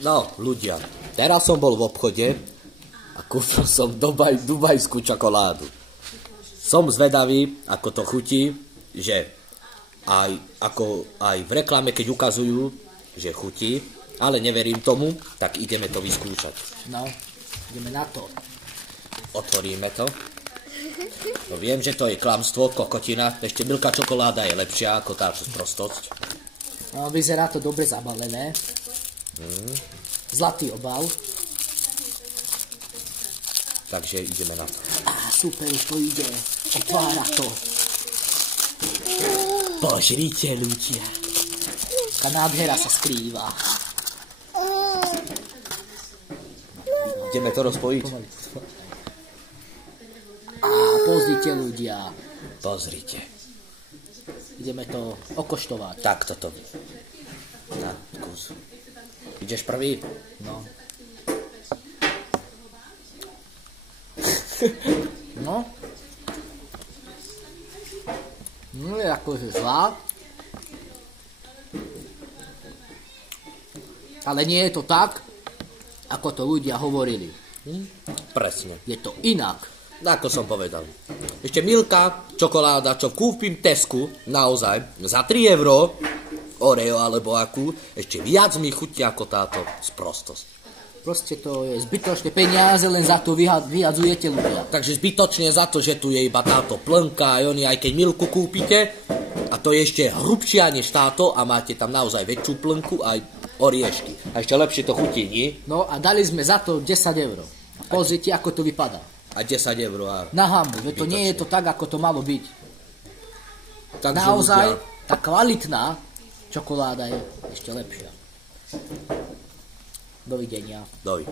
No, ľudia, teraz som bol v obchode a kúpil som dubajskú čokoládu. Som zvedavý, ako to chutí, že aj v reklame, keď ukazujú, že chutí, ale neverím tomu, tak ideme to vyskúšať. No, ideme na to. Otvoríme to. No, viem, že to je klamstvo, kokotina, ešte Milka čokoláda je lepšia ako táto sprostosť. No, vyzerá to dobre zabalené. Zlatý obal. Takže ideme na to. Super, už to ide. Otvára to. Požrite, ľudia. Tá nádhera sa skrýva. Ideme to rozpojiť? Pozrite, ľudia. Pozrite. Ideme to okoštovať. Tak toto. Na kus. Ideš prvý? No. No. No je akože zlá. Ale nie je to tak, ako to ľudia hovorili. Presne. Je to inak. Ako som povedal. Ešte Milka čokoláda, čo kúpim v Tesku, naozaj, za 3 €, Oreo alebo akú, ešte viac mi chutí ako táto sprostosť. Proste to je zbytočné peniaze, len za to vyhadzujete ľudia. Takže zbytočne za to, že tu je iba táto plnka, aj keď Milku kúpite, a to je ešte hrubšia než táto a máte tam naozaj väčšiu plnku aj oriešky. A ešte lepšie to chutí, nie? No a dali sme za to 10 €. Pozrite, ako to vypadá. A 10 € a... Na hambu, veď to nie je to tak, ako to malo byť. Takže Naozaj, ľudia, tá kvalitná čokoláda je ešte lepšia. Dovidenia. Doj.